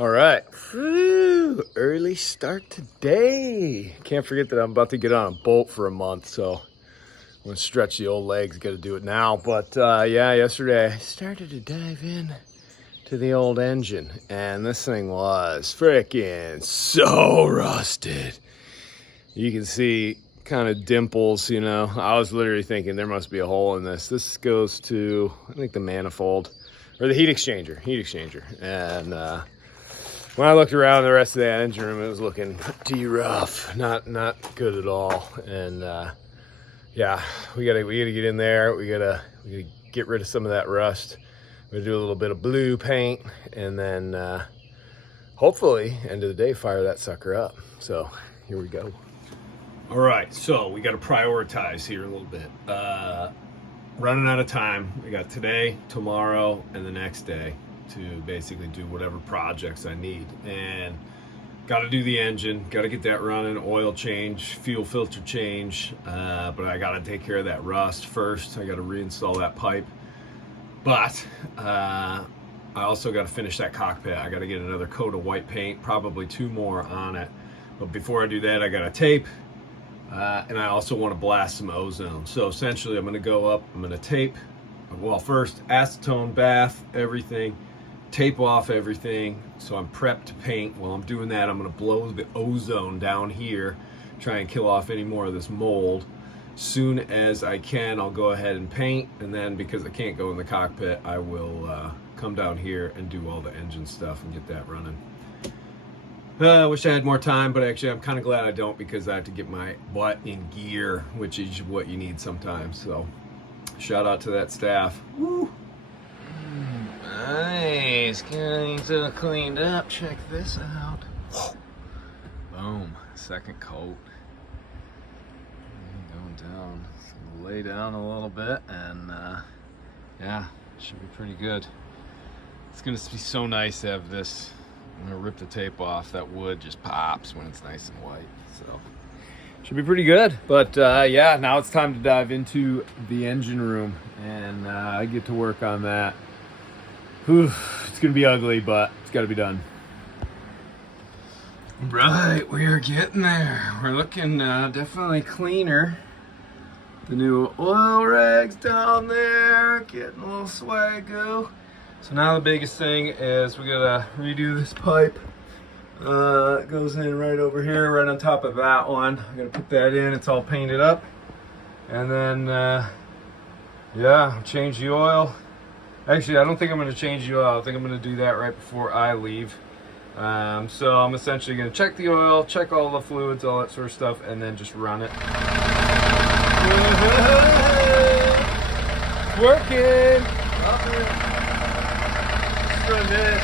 All right. Whew, early start today. Can't forget that I'm about to get on a boat for a month, so I'm going to stretch the old legs. Got to do it now. But yeah, yesterday I started to dive in to the old engine, and this thing was freaking so rusted. You can see kind of dimples, you know. I was literally thinking there must be a hole in this. This goes to, I think, the manifold, or the heat exchanger. And when I looked around the rest of that engine room, it was looking pretty rough, not good at all. And yeah, we gotta get in there. We gotta get rid of some of that rust. We're gonna do a little bit of blue paint, and then hopefully, end of the day, fire that sucker up. So here we go. All right, so we got to prioritize here a little bit. Running out of time. We got today, tomorrow, and the next day to basically do whatever projects I need. And got to do the engine, got to get that running, oil change, fuel filter change. But I got to take care of that rust first. I got to reinstall that pipe. But I also got to finish that cockpit. I got to get another coat of white paint, probably 2 more on it. But before I do that, I got to tape. And I also want to blast some ozone. So essentially I'm going to go up, I'm going to tape, well, first acetone, bath, everything, tape off everything. So I'm prepped to paint. While I'm doing that, I'm going to blow the ozone down here, try and kill off any more of this mold. Soon as I can, I'll go ahead and paint. And then because I can't go in the cockpit, I will come down here and do all the engine stuff and get that running. I wish I had more time, but actually I'm kind of glad I don't, because I have to get my butt in gear, which is what you need sometimes. So shout out to that staff. Woo! Nice, getting so cleaned up. Check this out. Boom, second coat. Going down. So I'm gonna lay down a little bit, and yeah, should be pretty good. It's gonna be so nice to have this. I'm gonna rip the tape off. That wood just pops when it's nice and white, so should be pretty good. But yeah, now it's time to dive into the engine room, and I get to work on that. Whew, it's gonna be ugly, but it's got to be done. Right, we are getting there. We're looking definitely cleaner. The new oil rags down there, getting a little swagoo. So now the biggest thing is we gotta redo this pipe. It goes in right over here, right on top of that one. I'm gonna put that in, it's all painted up. And then, yeah, change the oil. Actually, I don't think I'm gonna change the oil. I think I'm gonna do that right before I leave. So I'm essentially gonna check the oil, check all the fluids, all that sort of stuff, and then just run it. Working! Run this.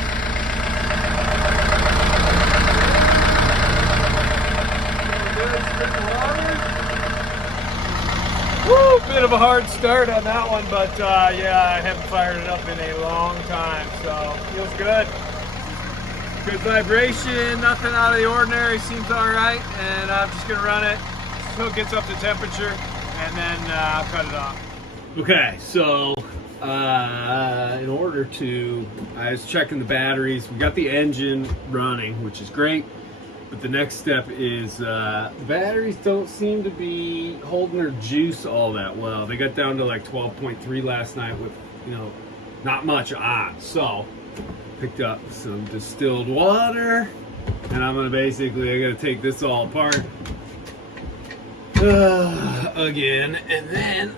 Woo, bit of a hard start on that one, but yeah, I haven't fired it up in a long time, so feels good. Good vibration, nothing out of the ordinary, seems all right, and I'm just gonna run it until it gets up to temperature, and then I'll cut it off. Okay, so in order to, I was checking the batteries. We got the engine running, which is great, but the next step is the batteries don't seem to be holding their juice all that well. They got down to like 12.3 last night with, you know, not much on. So picked up some distilled water, and I'm gonna basically, I gotta take this all apart again, and then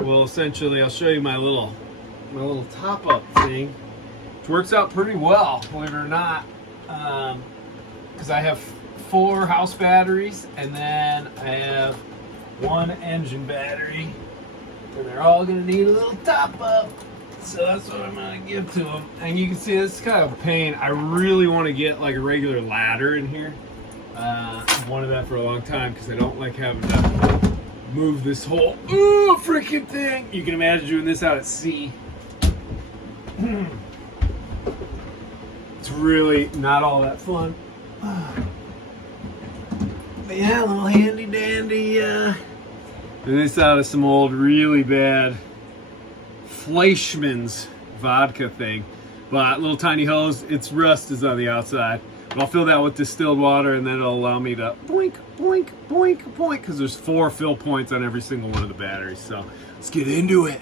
well, essentially, I'll show you my little top-up thing, which works out pretty well, believe it or not, because I have 4 house batteries, and then I have 1 engine battery, and they're all going to need a little top-up, so that's what I'm going to give to them. And you can see this is kind of a pain. I really want to get like a regular ladder in here. I've wanted that for a long time because I don't like having to move this whole freaking thing. You can imagine doing this out at sea. It's really not all that fun. But yeah, a little handy dandy. And this out of some old really bad Fleischmann's vodka thing. But little tiny hose, its rust is on the outside. But I'll fill that with distilled water, and then it'll allow me to boink, boink, boink, boink, because there's 4 fill points on every single one of the batteries. So let's get into it.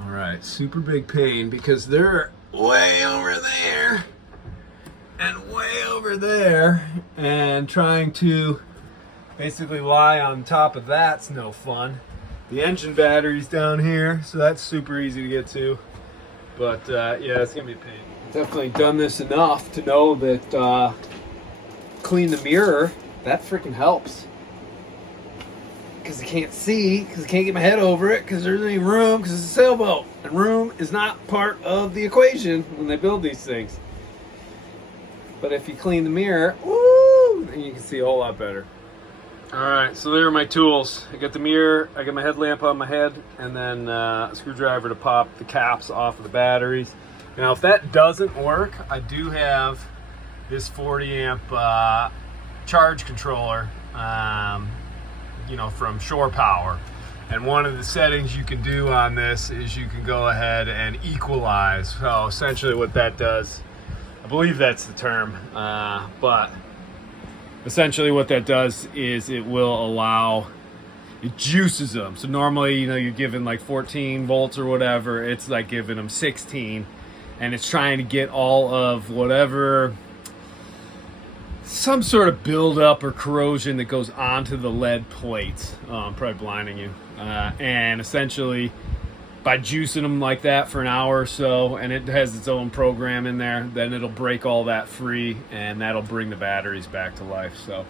All right, super big pain because they're way over there and way over there, and trying to basically lie on top of that's no fun. The engine battery's down here, so that's super easy to get to. But yeah, it's gonna be a pain. Definitely done this enough to know that clean the mirror, that freaking helps. Because I can't see, because I can't get my head over it, because there's any room, because it's a sailboat. And room is not part of the equation when they build these things. But if you clean the mirror, woo, then you can see a whole lot better. Alright, so there are my tools. I got the mirror, I got my headlamp on my head, and then a screwdriver to pop the caps off of the batteries. Now if that doesn't work, I do have this 40 amp charge controller, you know, from Shore Power. And one of the settings you can do on this is you can go ahead and equalize. So essentially what that does, I believe that's the term, but essentially what that does is it will allow, it juices them. So normally, you know, you're giving like 14 volts or whatever, it's like giving them 16, and it's trying to get all of whatever, some sort of buildup or corrosion that goes onto the lead plates. I'm probably blinding you. And essentially by juicing them like that for an hour or so, and it has its own program in there, then it'll break all that free, and that'll bring the batteries back to life. So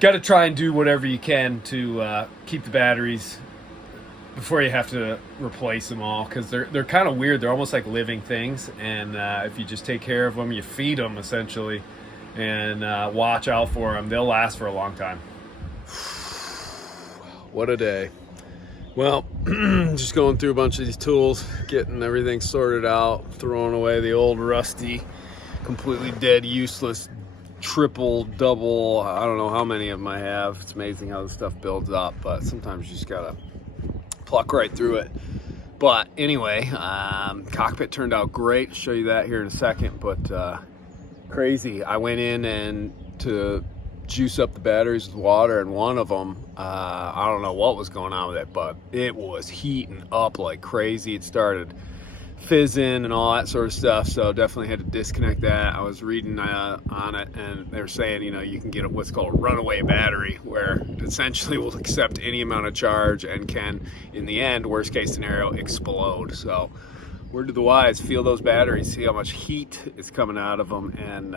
got to try and do whatever you can to keep the batteries before you have to replace them all, because they're kind of weird. They're almost like living things, and if you just take care of them, you feed them essentially, and watch out for them, they'll last for a long time. What a day. Well, just going through a bunch of these tools, getting everything sorted out, throwing away the old rusty, completely dead, useless, triple, double, I don't know how many of them I have. It's amazing how this stuff builds up, but sometimes you just gotta pluck right through it. But anyway, Cockpit turned out great. I'll show you that here in a second, but crazy. I went in and to juice up the batteries with water, and one of them, I don't know what was going on with it, but it was heating up like crazy. It started fizzing and all that sort of stuff, so definitely had to disconnect that. I was reading on it, and they were saying, you know, you can get what's called a runaway battery, where it essentially will accept any amount of charge and can, in the end, worst case scenario, explode. So word to the wise, feel those batteries, see how much heat is coming out of them, and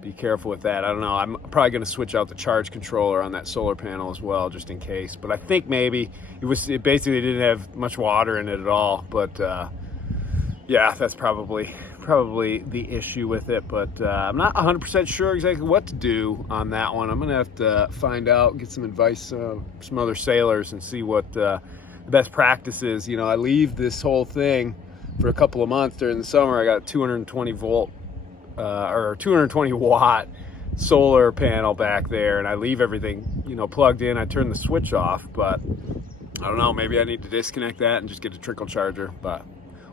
be careful with that. I don't know, I'm probably going to switch out the charge controller on that solar panel as well, just in case. But I think maybe it basically didn't have much water in it at all. But yeah, that's probably the issue with it. But I'm not 100% sure exactly what to do on that one. I'm going to have to find out, get some advice from some other sailors, and see what the best practice is. You know, I leave this whole thing for a couple of months during the summer. I got a 220 volt or 220 watt solar panel back there, and I leave everything, you know, plugged in. I turn the switch off, but I don't know, maybe I need to disconnect that and just get a trickle charger, but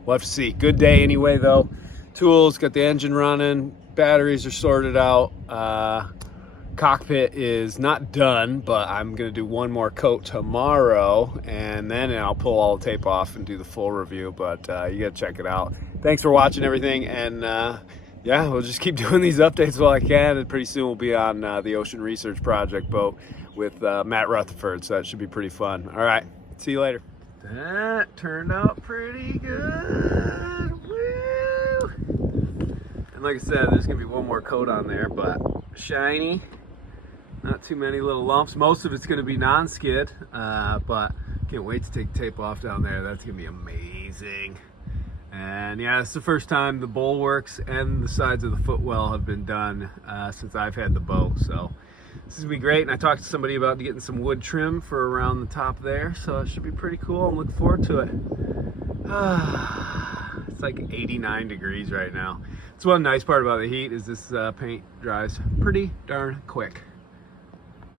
we'll have to see. Good day anyway though. Tools, got the engine running, batteries are sorted out. Cockpit is not done, but I'm gonna do one more coat tomorrow, and then I'll pull all the tape off and do the full review. But you gotta check it out. Thanks for watching everything, and yeah, we'll just keep doing these updates while I can, and pretty soon we'll be on the Ocean Research Project boat with Matt Rutherford, so that should be pretty fun. All right, see you later. That turned out pretty good. Woo! And like I said, there's gonna be one more coat on there, but shiny, not too many little lumps. Most of it's gonna be non-skid, but can't wait to take the tape off down there. That's gonna be amazing. And yeah, it's the first time the bulwarks and the sides of the footwell have been done since I've had the boat. So this is gonna be great. And I talked to somebody about getting some wood trim for around the top there, so it should be pretty cool. I'm looking forward to it. It's like 89 degrees right now. It's one nice part about the heat is this paint dries pretty darn quick.